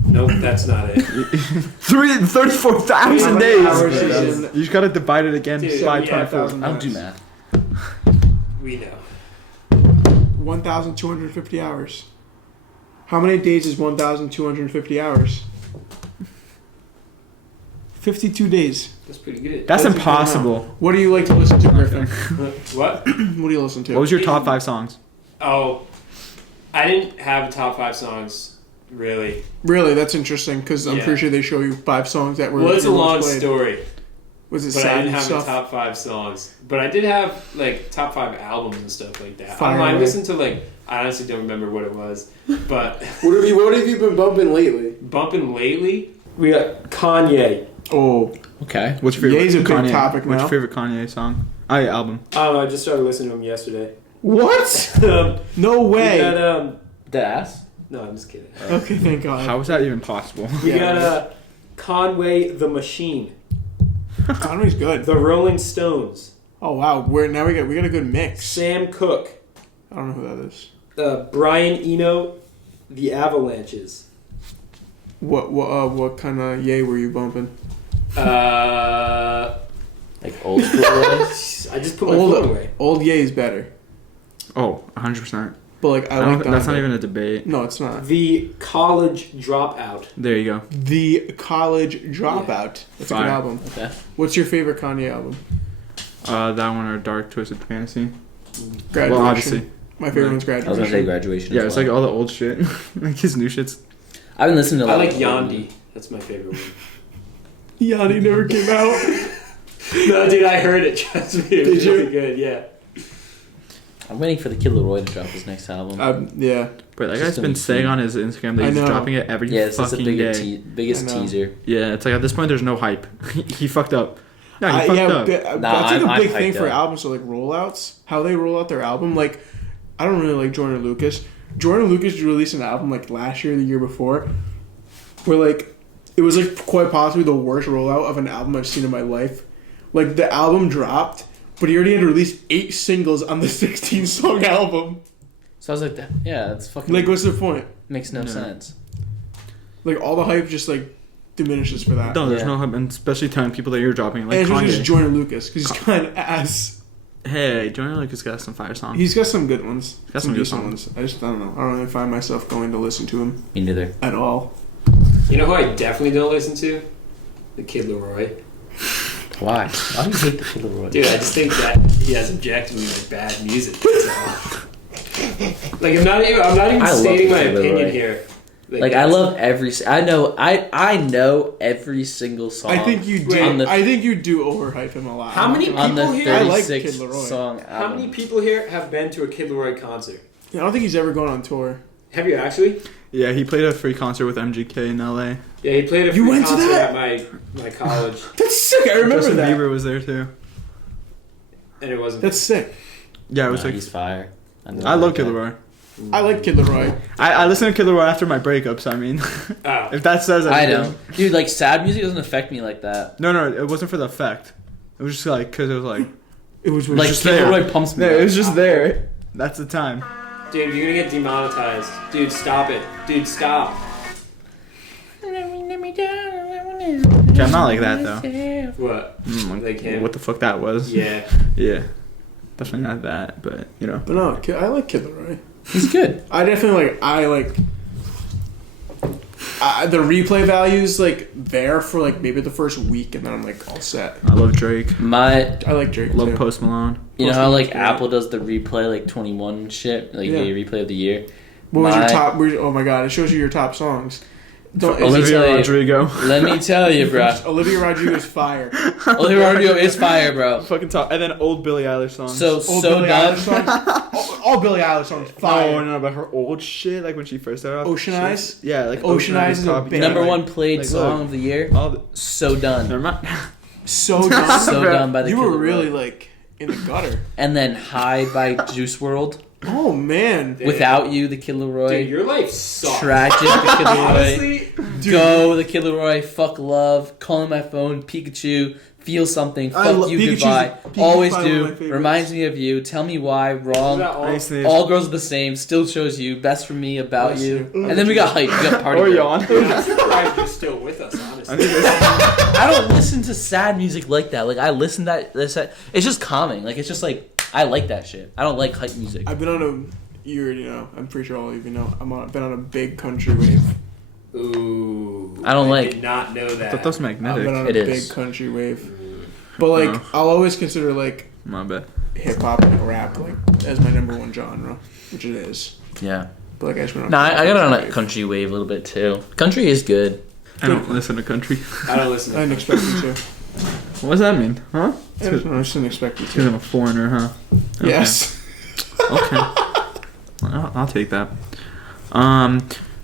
Nope, that's not it. 34,000 How many days. hours is You just gotta divide it again Dude, by yeah, 24. I don't do math. We know. 1,250 hours. How many days is 1,250 hours? 52 days. That's pretty good. That's That's a good impossible. What do you like to listen to, Griffin? What? What do you listen to? What was your top 5 songs? Oh, I didn't have top 5 songs, really. Really, that's interesting because I'm Yeah. pretty sure they show you 5 songs that were. Well, it's a your most long played. story, Was it but I sad didn't and have stuff? the top 5 songs. But I did have, like, top 5 albums and stuff like that. Fire I away. listened to, like, I honestly don't remember what it was. But What have you been bumping lately? bumping lately, we got Kanye. Oh, Okay. What's your favorite Ye's a big Kanye? topic What's now. your favorite Kanye song? Album. I don't know, I just started listening to him yesterday. what? No We way. got, Dead ass? no, I'm just kidding. Okay, thank God. How is that even possible? We Yeah, got Conway the Machine, Conway's good. the Rolling Stones, Oh wow, we got a good mix. Sam Cooke, I don't know who that is. Brian Eno, the Avalanches. What kind of yay were you bumping? Like old school ones? I just put my phone away. Old yay is better, Oh, 100%. but like I I don't, like that's not Donovan. even a debate. No, it's not. The College Dropout. There you go. The College Dropout. That's a Fire. good album. Okay. What's your favorite Kanye album? That one or Dark Twisted Fantasy. Graduation. Well, obviously. My favorite one's I was Graduation. gonna say graduation. Yeah, as it's well. like all the old shit. Like his new shit's. I've been listening to a I lot like of Yandi. That's my favorite one. Yanni never came out. No, dude, I heard it. Trust me, it was Did you? really good. Yeah. I'm waiting for the Kid Leroy to drop his next album. Yeah. But that Just guy's a been new saying thing. on his Instagram that I he's know. dropping it every Yeah, it's just a fucking day. biggest I know. teaser. Yeah, it's like at this point there's no hype. He fucked up. No, he I- fucked yeah, up. but, Nah, that's like I'm a big thing hyped for up. albums. So like rollouts, how they roll out their album. Like, I don't really like Jordan Lucas. Jordan Lucas released an album like last year, or the year before, where like it was like quite possibly the worst rollout of an album I've seen in my life. Like the album dropped, but he already had released 8 singles on the 16-song album. So I was like, that. Yeah, that's fucking. Like, what's the point? makes no Yeah. sense. Like all the hype just like diminishes for that. No, there's Yeah. no hype, and especially telling people that you're dropping it. Like and it's just Kanye. Jordan Lucas because he's kind of ass. Hey, Jordan Lucas got some fire songs. He's got some good ones. Got some good decent songs. ones. I just don't know. I don't really find myself going to listen to him Me neither. at all. You know who I definitely don't listen to? The Kid Leroy. Why? Why do you hate the Kid Leroy? Dude, I just think that he has objectively like bad music. That's all. Like I'm not even I love stating the my Kid opinion Leroy. here. Like I love every. I know every single song. I think you do. On the- I think you do overhype him a lot. How many on the people here? I like 36 Kid Laroi. song How album. many people here have been to a Kid Laroi concert? I don't think he's ever gone on tour. Have you actually? Yeah, he played a free concert with MGK in LA. Yeah, he played a You free went to concert that? at my college, That's sick. I remember Justin that. Bieber was there too. and it wasn't. That's sick. Yeah, it was Nah, like he's fire. I love Kid Laroi. I like Kid Laroi. I listened to Kid Laroi after my breakups. I mean, Oh. if that says I anything. know, dude. Like sad music doesn't affect me like that. No, it wasn't for the effect. It was just like because it was like It was Like just Kid there. Laroi pumps me. no, up. it was just there. That's the time. Dude, you're gonna get demonetized. Dude, stop it. Dude, stop. Okay, I'm not like that though. What? Like, Like him? what the fuck that was? Yeah. Yeah, definitely not that. But you know, But no, I like Kid Laroi. He's good. I definitely like. The replay value's like there for like maybe the first week, and then I'm like all set. I love Drake. My, I like Drake Love too. Post Malone. you know Post how Malone's like great. Apple does the replay like 21 shit, like Yeah. the replay of the year. What was your My- top? Oh my god! It shows you your top songs. Don't, Let me Olivia tell you. Rodrigo. Let me tell you, bro. Olivia Rodrigo's fire. Olivia Rodrigo is fire, bro. Fucking top. And then old Billie Eilish songs. So All so Billie done. Eilish songs. all Billie Eilish songs. Fire. No, but her old shit, like when she first started off. Ocean shit- Eyes? Yeah, like Ocean Eyes is a probably- big- Number like- one played like, song look. of the year. All the, So done. never mind. So done. So done by the You Kid were Laroi. really like in the gutter. And then Hide by Juice WRLD. Oh man. Dude. Without You, the Kid Dude, Laroi. your life sucks. Tragic, the Kid Laroi. Honestly, Go, the Kid Laroi. Fuck Love. Calling My Phone. Pikachu. Feel Something. Fuck You, Pikachu's- Goodbye. Pikachu's Always probably one of my Do. favorites. Reminds Me of You. Tell Me Why. is Wrong. that all? I sneezed. All Girls Are the Same. Still Chose You. Best for Me. About Bless You. you. And then we got Hype. We got Party Or Girl. yawn. I'm surprised you're still with us, I honestly. think it's- I don't listen to sad music like that. Like I listen to that. It's just calming. Like it's just like I like that shit. I don't like hype music. I've been on a. You already know. I'm pretty sure all of you know. Been on a big country wave. Ooh. I don't like- did not know that. But that's I've magnetic. been on a It big is. country wave. But like, Oh. I'll always consider like My bad. hip hop and rap like as my number one genre, which it is. Yeah. But like I just went on. No, I got on a wave. country wave a little bit too. Country is good. I don't listen to country. I don't listen I to didn't expect you to. What does that mean? Huh? I just didn't expect you Because to. I'm a foreigner, huh? Okay. Yes. Okay. I'll take that.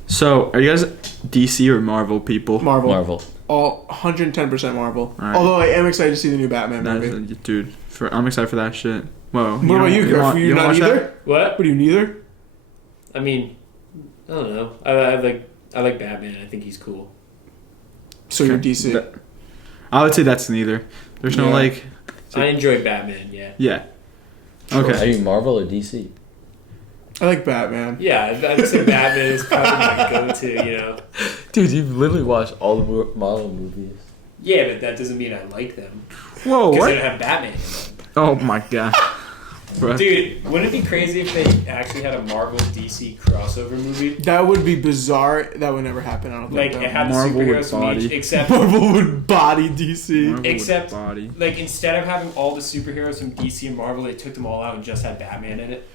So are you guys DC or Marvel people? Marvel. All 110% Marvel. Alright. Although I am excited to see the new Batman That movie. is, dude, I'm excited for that shit. Whoa. What about you, Griff? want- You don't not watch either? that? What? What are you neither? I mean, I don't know. I like Batman. I think he's cool. So you're Okay. DC. That- I would say that's neither. There's no Yeah. like. I enjoy Batman. Yeah. Yeah. Are Okay. you Marvel or DC? I like Batman. Yeah, I'd say Batman is probably my go-to. You know. Dude, you've literally watched all the Marvel movies. Yeah, but that doesn't mean I like them Whoa. because they What? don't have Batman in them. Oh my god. Bro. Dude, wouldn't it be crazy if they actually had a Marvel DC crossover movie? That would be bizarre. That would never happen. I don't Like think. it had the Marvel would superheroes from each, body. except Marvel would body DC. Marvel with except- body. like instead of having all the superheroes from DC and Marvel, they took them all out and just had Batman in it.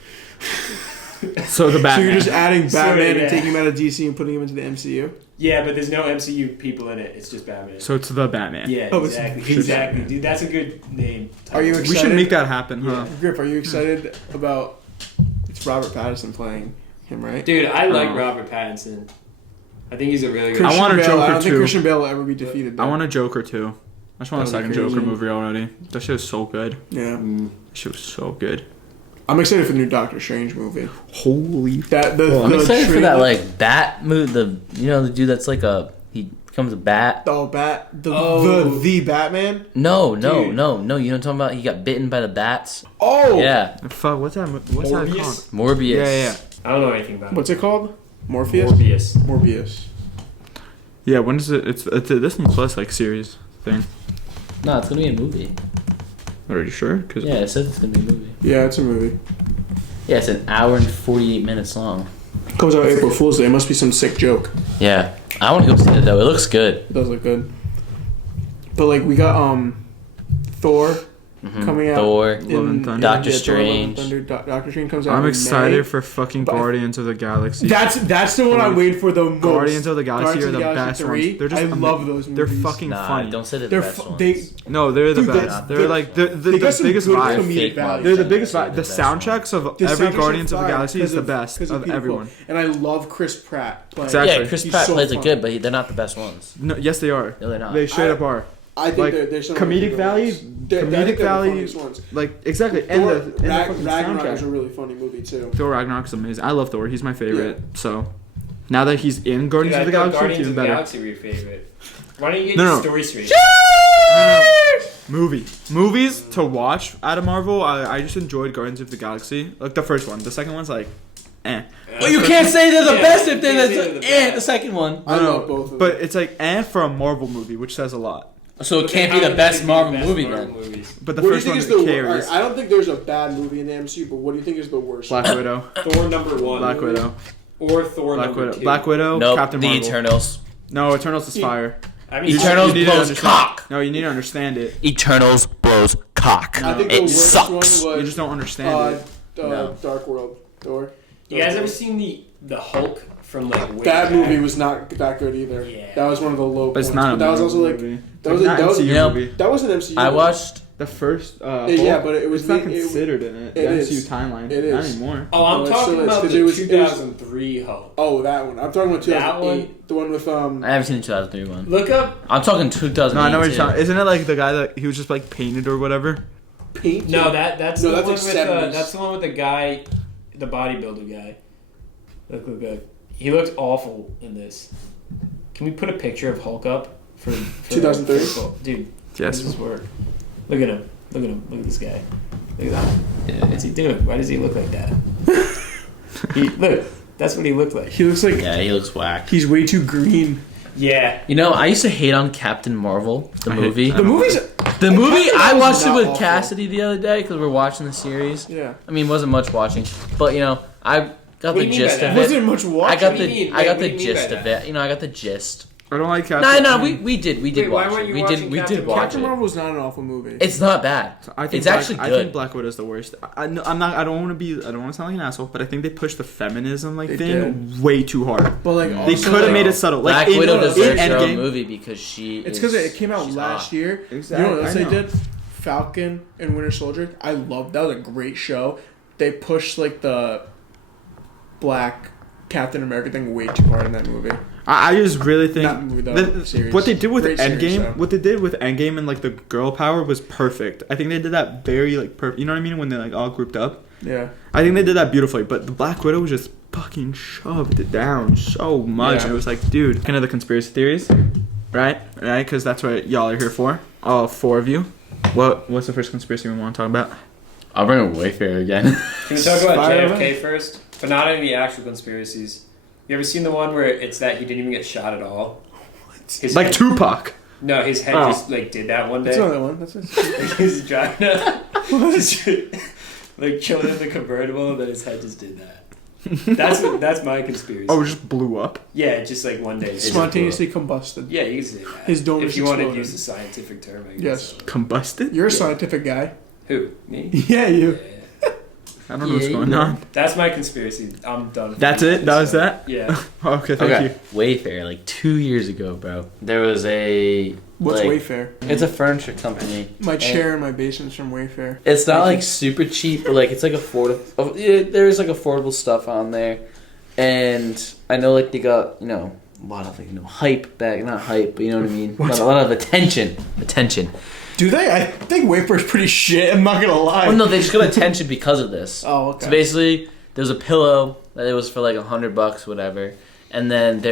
So the So Batman. you're just adding So, Batman yeah. and taking him out of DC and putting him into the MCU? Yeah, but there's no MCU people in it. It's just Batman. So it's the Batman. Yeah, Oh, it's exactly. just Exactly, Batman. dude. That's a good name. Are you We should excited? make that happen, huh? Griff, are you excited about? It's Robert Pattinson playing him, right? Dude, I like Oh. Robert Pattinson. I think he's a really good. I want a Bale, Joker I don't think too. Christian Bale will ever be defeated. I though. want a Joker too. I just want a That would second be Joker crazy. movie already. That shit was so good. Yeah, Mm. That shit was so good. I'm excited for the new Doctor Strange movie. Holy. That the, Well, I'm the excited for trailer- that like bat movie. The dude that's like he becomes a bat. Oh, the Oh. the Batman. No. You Dude. know what I'm talking about? He got bitten by the bats. Oh, Yeah. Fuck. What's that? What's that Morbius? called? Morbius. Yeah. I don't know anything about What's it called? it. Morpheus. Morbius. Yeah. When is it? It's a Disney Plus like series thing. No, it's gonna be a movie. Are you sure? Cause Yeah, it says it's gonna be a movie. Yeah, it's a movie. Yeah, it's an hour and 48 minutes long. Comes out April Fool's Day. It must be some sick joke. Yeah, I want to go see it though. It looks good. It does look good. But like we got Thor, coming out. Thor. in- Love and Thunder. Doctor Thor, Love and Strange. Thunder. Doctor Strange comes out. I'm in excited May. for fucking But- Guardians of the Galaxy. That's the one I'm waiting for the most. Guardians of the Galaxy Guardians are of the the Galaxy best 3, ones. They're just I love those They're movies. fucking Nah, funny. don't say the They're best fu- ones. they No, they're the Dude, best. they're- They're like the they got some biggest good vibe. comedic Fake value. ones. They're the biggest They're vibe. the The best soundtracks of The every soundtracks Guardians are of the fire Galaxy is the 'cause best of of people. everyone. And I love Chris Pratt. playing- Exactly. Yeah, Chris He's Pratt so plays it funny. good, but they're not the best ones. No, yes, they are. No, they're not. They straight I- up are. I think Like, they're some of my comedic favorite value- ones. They're- I comedic think they're the value- funniest ones. Like exactly, and Thor, the fucking Ragnarok is a soundtrack. really funny movie too. Thor Ragnarok is amazing. I love Thor. He's my favorite. So now that he's in Guardians of the Galaxy, it's Guardians even of the better. Galaxy were your favorite. Why don't you get No, your no. story straight? Movies to watch out of Marvel. I just enjoyed Guardians of the Galaxy. Like the first one. The second one's like, eh. Well, you can't say they're the Yeah, best you if they're can't say they're the the best. second one. I No, love both of them. But it's like eh for a Marvel movie, which says a lot. So it But can't then be how the can best they be Marvel the best movie Marvel then. movies? But the what do you first think one is the carries. worst? I don't think there's a bad movie in the MCU, but what do you think is the worst? Black Widow. Thor number one. Black Widow. Or Thor Black number Widow. two. Black Widow. Nope, Captain the Marvel. Eternals. No, Eternals is Yeah. fire. I mean, Eternals You need to blows understand- cock. No, you need to understand it. Eternals blows cock. I think It the worst sucks. one was You just don't understand it. No. Dark World. Thor. You guys ever seen the Hulk from like way That back? movie was not that good either. Yeah. That was one of the low But it's points. not a But that was also Marvel like movie. that was Like, that not was MCU You know, movie. that was an MCU. I movie. watched. The first. Yeah, Hulk, but it was it's not made- it- considered in it. it The is. MCU timeline. It Not is. anymore. Oh, I'm No, it talking still is, about 'cause the it was- 2003 Hulk. Oh, that one. I'm talking about That 2008. The one with I haven't seen the 2003 one. Look up. I'm talking 2008. No, I know what you're talking. Isn't it like the guy that he was just like painted or whatever? Paint. No, that's No, the that's one like with 70s. that's the one with the guy, the bodybuilder guy. Look good. He looked awful in this. Can we put a picture of Hulk up for 2003? Dude, Yes. this is work. Look at him. Look at him. Look at this guy. Look at that. Yeah. What's he doing? Why does he look like that? Look, that's what he looked like. He looks like Yeah, he looks whack. he's way too green. Yeah. You know, I used to hate on Captain Marvel, the I hate- movie. I The movie's The movie, Captain I Marvel's watched it not with awful. Cassidy the other day because we're watching the series. yeah. I mean, wasn't much watching, but you know, I got What do the you mean by gist that? of it. Wasn't much watching. I got What do you the mean? I got Wait, the what do you mean gist by of that? it. You know, I got the gist. I don't like No, Captain. no, we did Wait, why watch weren't it. you We watching did we Captain did watch Captain it. Marvel was not an awful movie. It's not bad. I think It's actually I good. think Black Widow's the worst. I'm not. I don't want to be. I don't want to sound like an asshole, but I think they pushed the feminism like They thing way too hard. but like They also, could have like, made it subtle. Black Like Widow in deserves her own Endgame. movie because she. It's because it came out she's last hot. year. Exactly, You know what else I they know. did? Falcon and Winter Soldier. I loved that. Was a great show. They pushed like the Black Captain America thing way too hard in that movie. I just really think Not movie, though, series. what they did with Great series, Endgame, though. what they did with Endgame and like the girl power was perfect. I think they did that very like perfect. You know what I mean? When they like all grouped up. Yeah. I think they did that beautifully. But the Black Widow was just fucking shoved it down so much. Yeah. And it was like, dude, kind of the conspiracy theories, right? Right? Because that's what y'all are here for. All four of you. What's the first conspiracy we want to talk about? I'll bring up Wayfair again. Can we talk about Spider-Man? JFK first? But not any actual conspiracies. You ever seen the one where it's that he didn't even get shot at all? His Like head- Tupac. No, his head Oh. just like did that one That's day. another one. That's it. He's driving up, like chilling in the convertible, and then his head just did that. That's my conspiracy. Oh, it just blew up. Yeah, just like one day. it just Spontaneously combusted. blew up. Yeah, you can say that. His dome if just you want to exploded. use the scientific term, I guess. Yes. Combusted? You're a Yeah. scientific guy. Who? Me? Yeah, you. Yeah. I don't know what's Yeah, going you know. on. That's my conspiracy. I'm done. with That's it? That was that? Yeah. Okay, thank you. Wayfair, like 2 years ago, bro. There was a. What's like, Wayfair? It's a furniture company. My chair in my basement's from Wayfair. It's not like super cheap, but like it's like affordable. There's like affordable stuff on there, and I know like they got a lot of hype back, not hype, but you know what I mean. A lot of attention. Do they? I think Wayfair's pretty shit. I'm not gonna lie. Oh no, they just got attention because of this. Oh, okay. So basically, there's a pillow that it was for like $100, whatever, and then they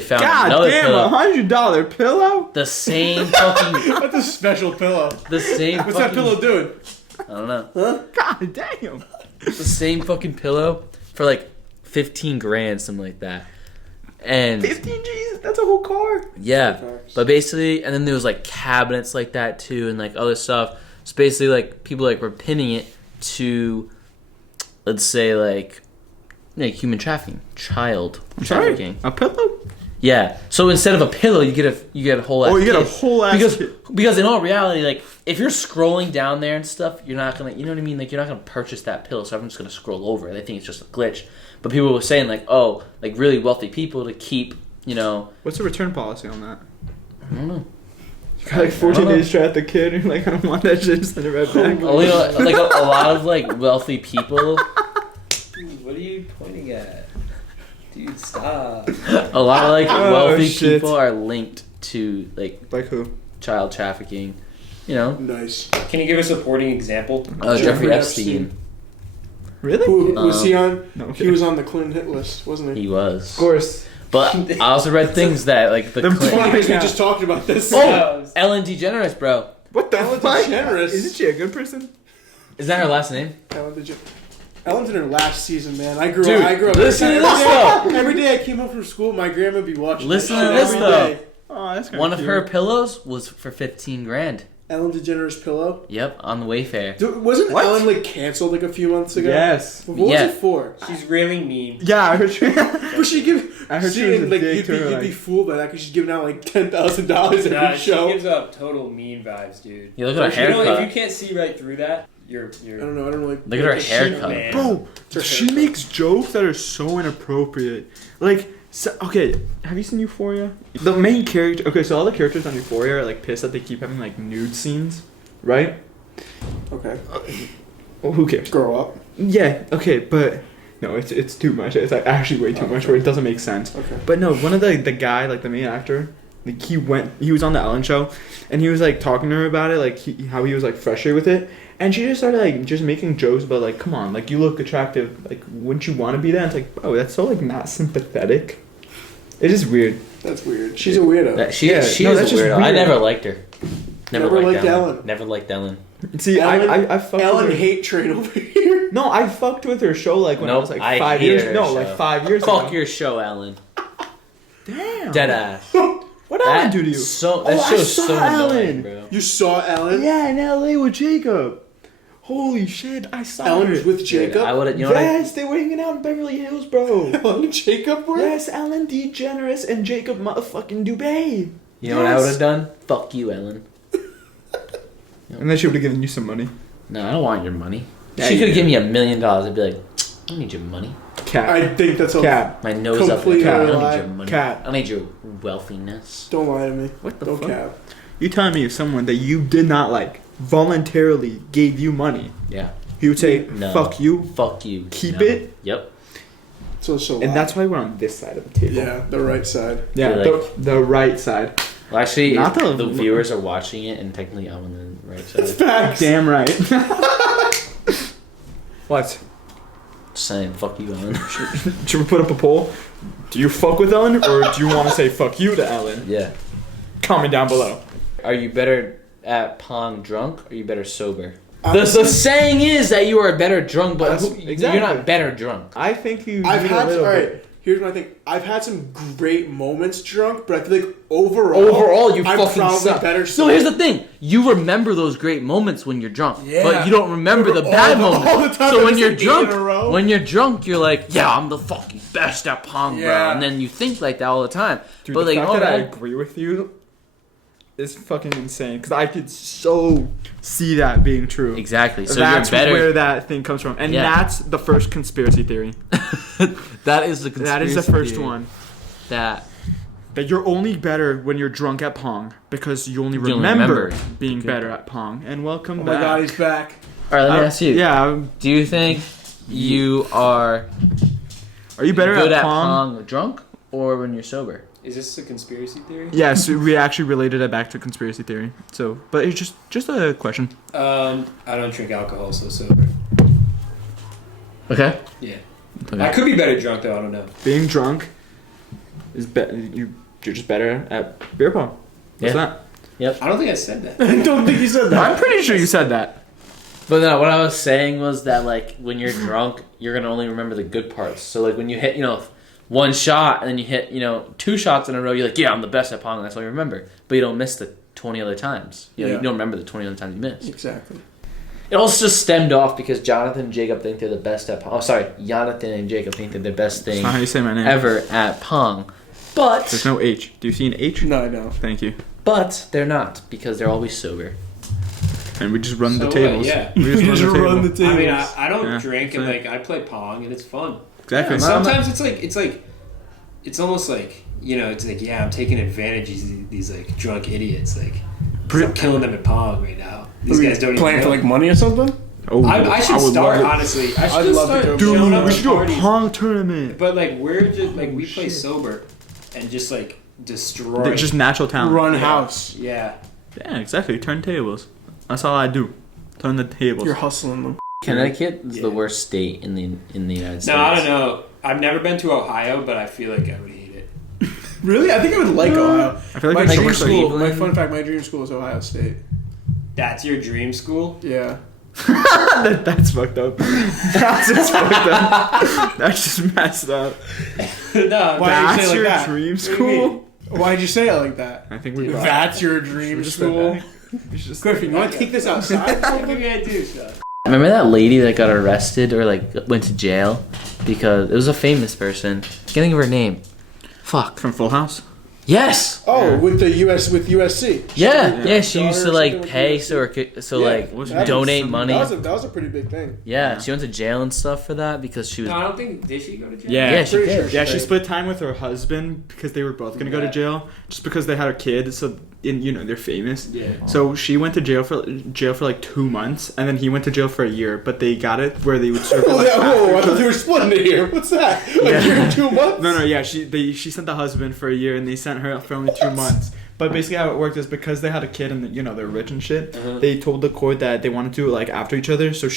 found God another damn, pillow, $100 pillow? the same fucking, That's a special pillow. the same. What's that fucking- pillow doing? I don't know. God damn. The same fucking pillow for like 15 grand, something like that. And 15 G's? That's a whole car. yeah, Facts. but basically, and then there was like cabinets like that too, and like other stuff. So basically, like people like were pinning it to, let's say like human trafficking, child trafficking. A pillow? Yeah. So instead of a pillow, you get a whole ass Oh, you get a kit. whole ass because kit. because in all reality, like if you're scrolling down there and stuff, you're not gonna, you know what I mean? Like you're not gonna purchase that pillow, so I'm just gonna scroll over it. I think it's just a glitch. But people were saying like, oh, like really wealthy people to keep, you know, What's the return policy on that? I don't know. You got like 14 I don't know. days to try at the kid, and you're like, I don't want that shit, send it right back. Only like a lot of like wealthy people. Dude, what are you pointing at? Dude, stop. A lot of like Oh, wealthy shit. people are linked to like Like who? child trafficking. You know, Nice. Can you give a supporting example? Jeffrey Jeffrey Epstein. Really? Who was he on? No, I'm He kidding. was on the Clinton hit list, wasn't he? He was. Of course. But I also read things that like the Them Clinton. Because we Yeah. just talked about this. Oh, Ellen DeGeneres, bro. What the Ellen fuck? DeGeneres. Isn't she a good person? Is that her last name? Ellen's in her last season, man. I grew Dude, up. listen to every this, day- though. Every day I came home from school, my grandma would be watching. Listen that to shit this, every though. day. Oh, that's One of her pillows was for 15 grand. Ellen DeGeneres pillow. Yep, on the Wayfair. Dude, wasn't What? Ellen like canceled like a few months ago? Yes. What was Yeah. it for? She's really mean. Yeah, I heard she. But she give. I heard she see, was a like dick you'd to her, be like- fooled by that because she's giving out like $10,000 every Nah, she show. gives up total mean vibes, dude. You look at her If you don't- haircut. If you can't see right through that, you're. I don't know. I don't really. Look at her a sheep haircut. man. Bro, her she haircut. makes jokes that are so inappropriate. Like, so, okay, have you seen Euphoria? The main character. Okay, so all the characters on Euphoria are like pissed that they keep having like nude scenes, right? Okay. Well, who cares? Grow up. Yeah. Okay, but no, it's too much. It's like actually way too much. Where it doesn't make sense. Okay. But no, one of the guy, like the main actor, like he was on the Ellen show, and he was like talking to her about it, like how he was like frustrated with it, and she just started like just making jokes about like, come on, like you look attractive, like wouldn't you want to be that? It's like, bro, that's so like not sympathetic. It's just weird. That's weird. She's a weirdo. That, she Yeah, she no, is that's a just weirdo. I weird. never liked her. Never liked Ellen. Never liked Ellen. See, Ellen, I fucked Ellen with her. hate train over here. No, I fucked with her show like when I Nope, was like I 5 hated years. her No, show. like 5 years Fuck ago. your show, Ellen. Damn. Dead ass. What Ellen do to you? So that Oh, I show's saw so annoying, Ellen. bro. You saw Ellen? Yeah, in LA with Jacob. Holy shit, I saw Ellen her. was with Dude, Jacob? I would have. You know what? Yes, they were hanging out in Beverly Hills, bro. Ellen and Jacob were? Yes, Ellen DeGeneres and Jacob motherfucking Dubé. You know what I would have done? Fuck you, Ellen. And then she would have given you some money. No, I don't want your money. Yeah, She you could have do. given me $1 million. I'd be like, I don't need your money. Cat. I think that's a Cat. My nose up. Completely I don't lie. need your money. Cat. I don't need your wealthiness. Don't lie to me. What the Don't fuck? cap. You telling me if someone that you did not like voluntarily gave you money, Yeah. he would say, No. fuck you, Fuck you. Keep No. it? Yep. So and that's why we're on this side of the table. Yeah, the right side. Yeah, You're the right side. Well, actually, Not if the- the viewers are watching it, and technically I'm on the right side. Facts. Damn right. What? Just saying, fuck you, Ellen. Should we put up a poll? Do you fuck with Ellen, or do you want to say fuck you to Ellen? Yeah. Comment down below. Are you better at Pong drunk, or are you better sober? The Honestly, saying is that you are better drunk, but That's- exactly. you're not better drunk. I think you I've need a had little all bit. right. Here's my thing. I've had some great moments drunk, but I feel like overall, You I'm fucking probably suck. better. So here's the thing: you remember those great moments when you're drunk, Yeah. but you don't remember the bad all moments. the time. So I when just you're like 8 in a drunk, row. when you're drunk, you're like, yeah, I'm the fucking best at Pong, bro. Yeah. And then you think like that all the time. Dude, but the like, fact all that I right, agree with you is fucking insane. Because I could so see that being true. exactly. So That's you're better. where that thing comes from. And Yeah. that's the first conspiracy theory. That is the That is the conspiracy first theory. one. That That you're only better when you're drunk at Pong. Because you only only remember remember. being better at Pong. And welcome Oh back. my god, he's back. all right. Let me ask you. Yeah. Do you think you are Are you better good at at Pong? Pong drunk or when you're sober? Is this a conspiracy theory? Yes, we actually related it back to conspiracy theory. So, but it's just a question. I don't drink alcohol, so sober. Okay. Yeah. Okay. I could be better drunk though. I don't know. Being drunk is you're just better at beer pong. What's Yeah. that? I don't think I said that. I don't think he said that. I'm pretty sure you said that. But no, what I was saying was that like when you're drunk, you're gonna only remember the good parts. So like when you hit, one shot and then you hit, 2 shots in a row, you're like, yeah, I'm the best at Pong, and that's all you remember. But you don't miss the 20 other times. You Yeah. don't remember the 20 other times you missed. Exactly. It also just stemmed off because Jonathan and Jacob think they're the best at Pong. Oh, sorry, Jonathan and Jacob think they're the best That's thing not how you say my name. ever at Pong. There's But no H. Do you see an H? No, I know. Thank you. they're not because they're always sober. And we just run So the what? tables. Yeah. We just run the table. I mean, I don't Yeah, drink and same. like I play Pong and it's fun. Exactly. And No, I'm not- sometimes it's almost like, you know, it's like, yeah, I'm taking advantage of these like drunk idiots. Like, 'cause I'm killing them at Pong right now. These guys don't even playing know. for like money or something. Oh, I should would start, love it. honestly. I I'd should love to start go. showing up Dude, we at should do a parties. Pong tournament. But like we're just like we Oh, play shit. sober and just like destroy. They're just natural talent. Run Yeah. house. Yeah. Yeah, exactly. Turn tables. That's all I do. Turn the tables. You're hustling them. Connecticut is Yeah. the worst state in the United States. No, I don't know. I've never been to Ohio, but I feel like I would hate it. Really? I think I would like Ohio. I feel like My it's so dream much school. like- My fun fact: my dream school is Ohio State. That's your dream school? Yeah. That's fucked up. That's just fucked up. That's just messed up. No, Why do you say That's it like your that? dream What do you school? Why'd you say it like that? I think we. That's your dream just school. We should just- Griffin, you want to take this outside? What are you gonna do, Sean? Remember that lady that got arrested or like went to jail because it was a famous person. I can't think of her name. Fuck. From Full House. Yes. Oh, with USC. Yeah. She used to Daughter or like something pay with so Yeah, like was that donate was- money. That was a pretty big thing. Yeah, she went to jail and stuff for that because she was. No, I don't think did she go to jail? Yeah. Yeah, she Pretty did. sure Yeah, she did. split time with her husband because they were both gonna go to Yeah. jail, just because they had a kid. So, they're famous. Yeah. So she went to jail for like 2 months, and then he went to jail for a year. But they got it where they would serve. it, like, after Whoa, I each thought other. they were splitting it here. What's that? A Yeah. year and 2 months? No, yeah, she sent the husband for a year, and they sent her for only 2 months. But basically, how it worked is because they had a kid and they're rich and shit. Uh-huh. They told the court that they wanted to do it like after each other, so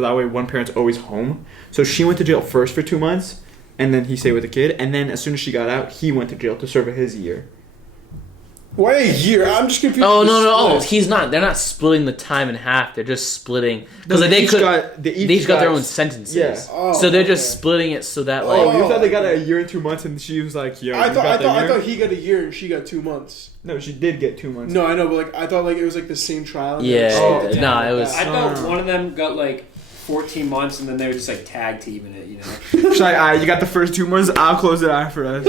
that way one parent's always home. So she went to jail first for 2 months, and then he stayed with the kid. And then as soon as she got out, he went to jail to serve his year. Why a year? I'm just confused. Oh with no the no! Oh, split. he's not. They're not splitting the time in half. They're just splitting because No, like, they each could. they They each got their own sentences. Yeah. Oh, So they're just okay. splitting it so that like. Oh, you thought they got it a year and 2 months, and she was like, "Yo, I you thought got the year?" I thought he got a year and she got 2 months. No, she did get 2 months. No, I know, but like I thought like it was like the same trial. and Yeah, then Oh, split it no, down it like was- that. I thought No. one of them got like 14 months and then they were just like tag teaming it, you know? She's like, "Alright, you got the first 2 months. I'll close it out for us."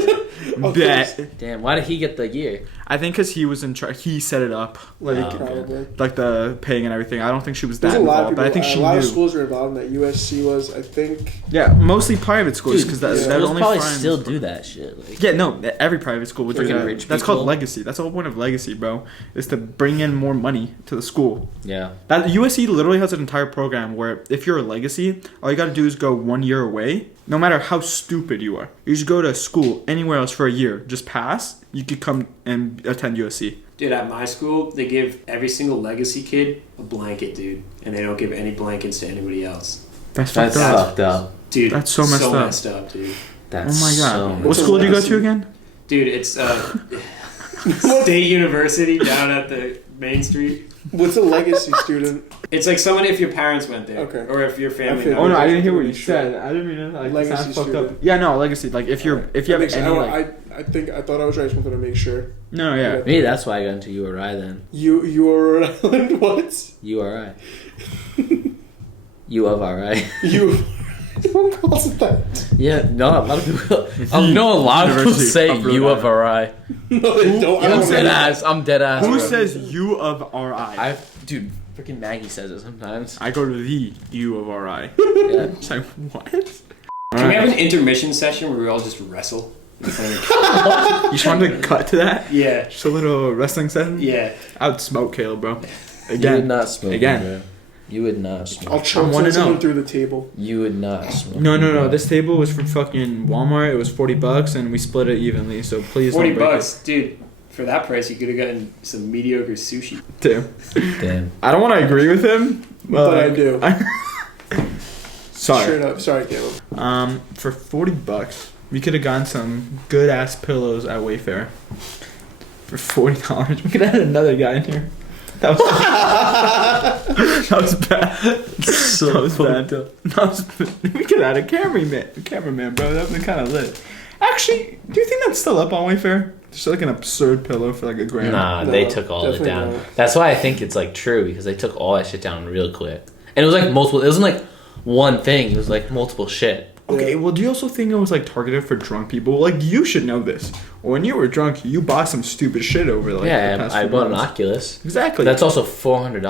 Bet. Damn, why did he get the year? I think because he was in charge. He set it up, like Oh, okay. Probably. like the paying and everything. I don't think she was that There's a lot of involved, people. but I think she a lot knew. of schools were involved in that. USC was, I think. Yeah, mostly private schools Dude, because that's yeah. that schools only probably fines- still do that shit. Like, Yeah, no, every private school would do Freaking that. rich That's people. called legacy. That's the whole point of legacy, bro. Is to bring in more money to the school. yeah. That USC literally has an entire program where if you're a legacy, all you got to do is go 1 year away. No matter how stupid you are, you just go to school anywhere else for a year. Just pass. You could come and attend USC. Dude, at my school, they give every single legacy kid a blanket, dude. And they don't give any blankets to anybody else. That's That's fucked up. fucked up. Dude, That's so messed up. dude. That's Oh my god. so What What's a school do you go legacy? to again? Dude, it's State University down at the Main Street. What's a legacy student? It's like someone if your parents went there. Okay. Or if your family feel- went Oh no, there. I didn't hear what you said. I didn't mean to like Legacy sound fucked student. up. Yeah, no, legacy. Like if you That have makes any sense. like I thought I was right. I just wanted to make sure. no, yeah. Maybe that's why I got into URI then. You were Rhode Island. What? URI. U of RI. You. Who calls it that? Yeah, no, a lot of people. No, a lot of people University say of Rhode U of RI. No, they don't. I I'm don't dead know. ass. I'm dead ass. Who says U of RI? Dude, freaking Maggie says it sometimes. I go to the U of RI. Yeah. It's like what? Can we have an intermission session where we all just wrestle? You just wanted to cut to that? Yeah. Just a little wrestling session? Yeah. I would smoke Caleb, bro. You would Again. not smoke. Again. Bro. You would not smoke. I'll choke wanna someone know. through the table. You would not smoke. No. This table was from fucking Walmart. It was $40 and we split it evenly. So please 40 don't break bucks. Dude, for that price, you could have gotten some mediocre sushi. it. Too. Damn. I don't want to agree with him, But I do. Sorry. Straight up. Sorry, Caleb. For $40, we could have gotten some good ass pillows at Wayfair. For $40, we could have had another guy in here. That was that was bad. That was bad. That was, we could have had a cameraman, bro. That would be kind of lit. Actually, do you think that's still up on Wayfair? Just like an absurd pillow for like $1,000. Nah, No, they took all of it definitely down. not. That's why I think it's like true because they took all that shit down real quick. And it was like multiple. It wasn't like one thing. It was like multiple shit. Okay, Yeah. well, do you also think it was like targeted for drunk people? Like, you should know this. When you were drunk, you bought some stupid shit over like the Yeah, past I few bought an months. Oculus. Exactly. That's also $400,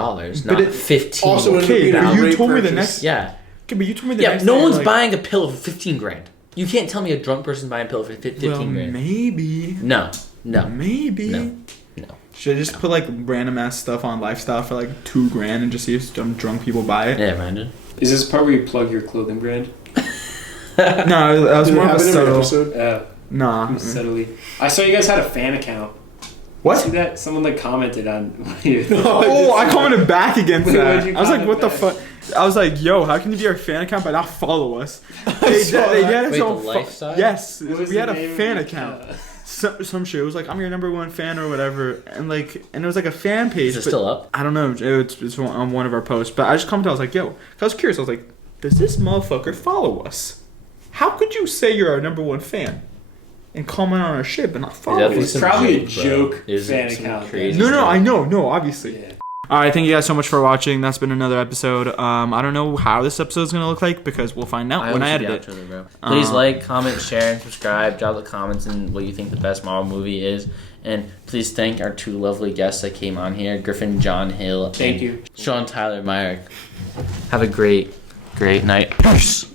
But not it 15. also ended up okay, being a but you great told me the purchase. next. Yeah. Okay, but you told me the Yeah, next. no day, one's like, buying a pillow for 15 grand. You can't tell me a drunk person buying a pillow for 15 Well, grand. maybe. No. Maybe. No. Should I just put like random ass stuff on lifestyle for like $2,000 and just see if some drunk people buy it? Yeah, imagine. Is this part where you plug your clothing brand? No, that was Did it more of a happen every subtle. episode? Nah. Subtly. I saw you guys had a fan account. What? See that? Someone like commented on. Oh, I commented back against Wait, that. what'd you I was like, comment what the back? fuck? I was like, yo, how can you be our fan account but not follow us? They saw they that. had us Wait, on the lifestyle? Yes, What was we the had a name of fan your account. Some shit. It was like, I'm your #1 fan or whatever, and it was like a fan page. Is it but still up? I don't know. It's on one of our posts, but I just commented. I was like, yo, I was curious. I was like, does this motherfucker follow us? How could you say you're our #1 fan and comment on our shit but not follow definitely us? It's some probably a joke, bro. joke There's fan some account. crazy No, stuff. I know, no, obviously. Yeah. All right, thank you guys so much for watching. That's been another episode. I don't know how this episode's gonna look like because we'll find out when I edit it. Outro, bro. Please Uh, like, comment, share, and subscribe. Drop the comments and what you think the best Marvel movie is. And please thank our 2 lovely guests that came on here, Griffin John Hill. Thank and you. Sean Tyler Meyer. Have a great night. Peace.